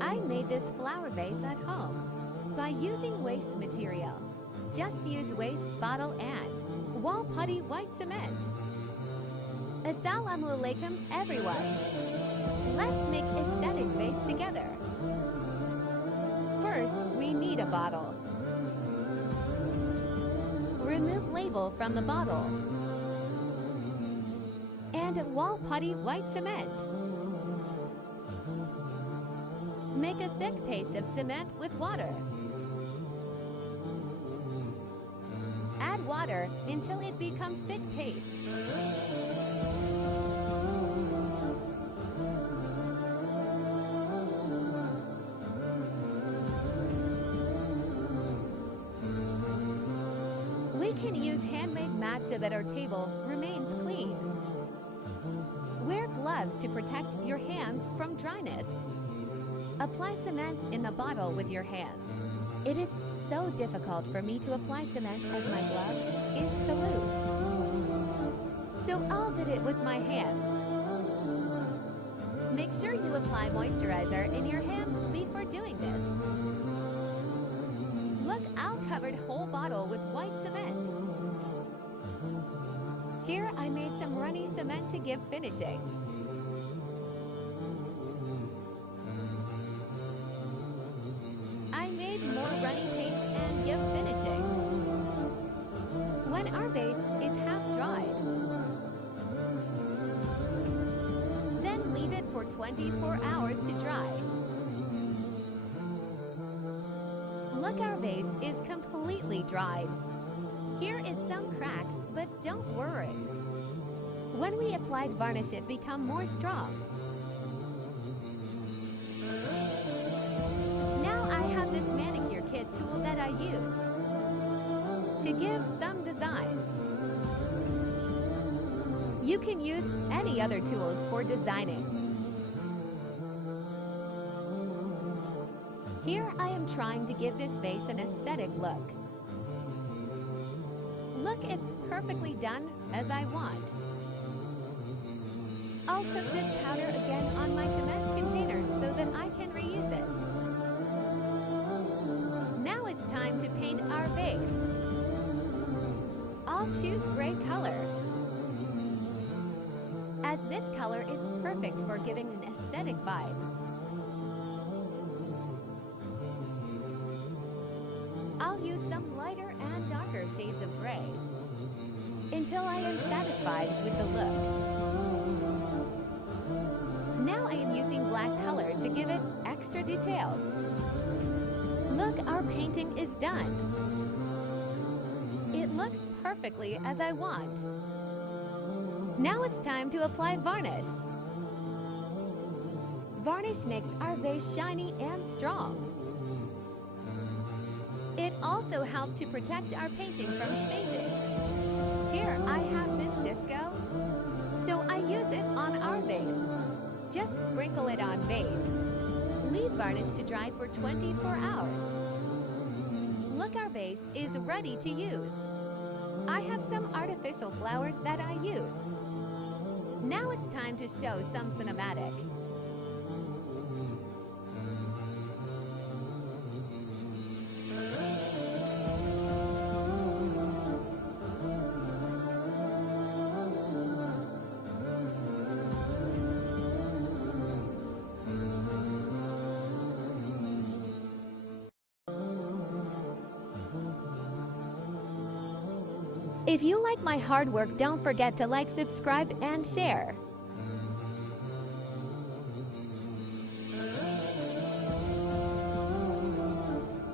I made this flower vase at home by using waste material. Just use waste bottle and wall putty white cement. Assalamu alaikum everyone. Let's make aesthetic vase together. First, we need a bottle. Remove label from the bottle. And wall putty white cement. Make a thick paste of cement with water. Add water until it becomes thick paste. We can use handmade mats so that our table remains clean. Wear gloves to protect your hands from dryness. Apply cement in the bottle with your hands. It is so difficult for me to apply cement as my glove is to lose. So I'll did it with my hands. Make sure you apply moisturizer in your hands before doing this. Look, I'll covered whole bottle with white cement. Here I made some runny cement to give finishing. I made more runny paint and give finishing. When our base is half dried, then leave it for 24 hours to dry. Look, our base is completely dried. Here is some cracks, but don't worry. When we applied varnish, it become more strong. Now I have this manicure kit tool that I use to give some designs. You can use any other tools for designing. Here I am trying to give this vase an aesthetic look. Look, it's perfectly done as I want. I'll took this powder again on my cement container so that I can reuse it. Now it's time to paint our vase. I'll choose gray color, as this color is perfect for giving an aesthetic vibe. I'll use some lighter and darker shades of gray until I am satisfied with the look. Now I am using black color to give it extra details. Look, our painting is done. It looks perfectly as I want. Now it's time to apply varnish. Varnish makes our vase shiny and strong. It also helped to protect our painting from fading. Here I have this disco, so I use it on our vase. Just sprinkle it on vase. Leave varnish to dry for 24 hours. Look, our vase is ready to use. I have some artificial flowers that I use. Now it's time to show some cinematic. If you like my hard work, don't forget to like, subscribe, and share.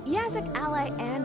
Yazık Allah and